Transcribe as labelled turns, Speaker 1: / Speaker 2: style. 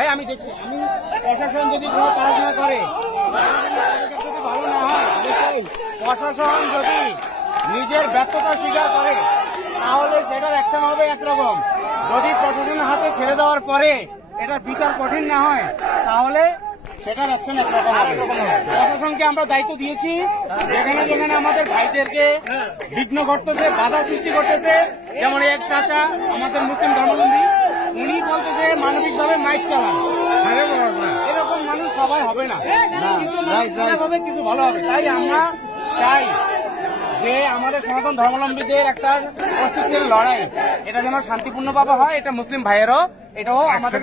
Speaker 1: এই, আমি দেখছি, আমি প্রশাসন যদি কোনো কাজ না করে, ভালো না হয় প্রশাসন যদি নিজের ব্যর্থতা স্বীকার করে, তাহলে সেটার অ্যাকশন হবে একরকম। যদি প্রশাসনের হাতে ছেড়ে দেওয়ার পরে এটা বিচার কঠিন না হয়, তাহলে সেটার অ্যাকশন একরকম হবে প্রশাসনকে আমরা দায়িত্ব দিয়েছি। যেখানে যেখানে আমাদের ভাইদেরকে বিঘ্ন ঘটতেছে বাধা সৃষ্টি করতেছে যেমন এক চাচা আমাদের মুসলিম ধর্মাবলম্বী উনি বলতেছে মানবিকভাবে মাইক চালান। এরকম মানুষ সবাই হবে না। কিছু হবে কিছু ভালো হবে। তাই আমরা চাই যে আমাদের সনাতন ধর্মাবলম্বীদের একটা অস্তিত্বের লড়াই। এটা যেন শান্তিপূর্ণভাবে হয় এটা মুসলিম ভাইয়েরও এটাও আমাদের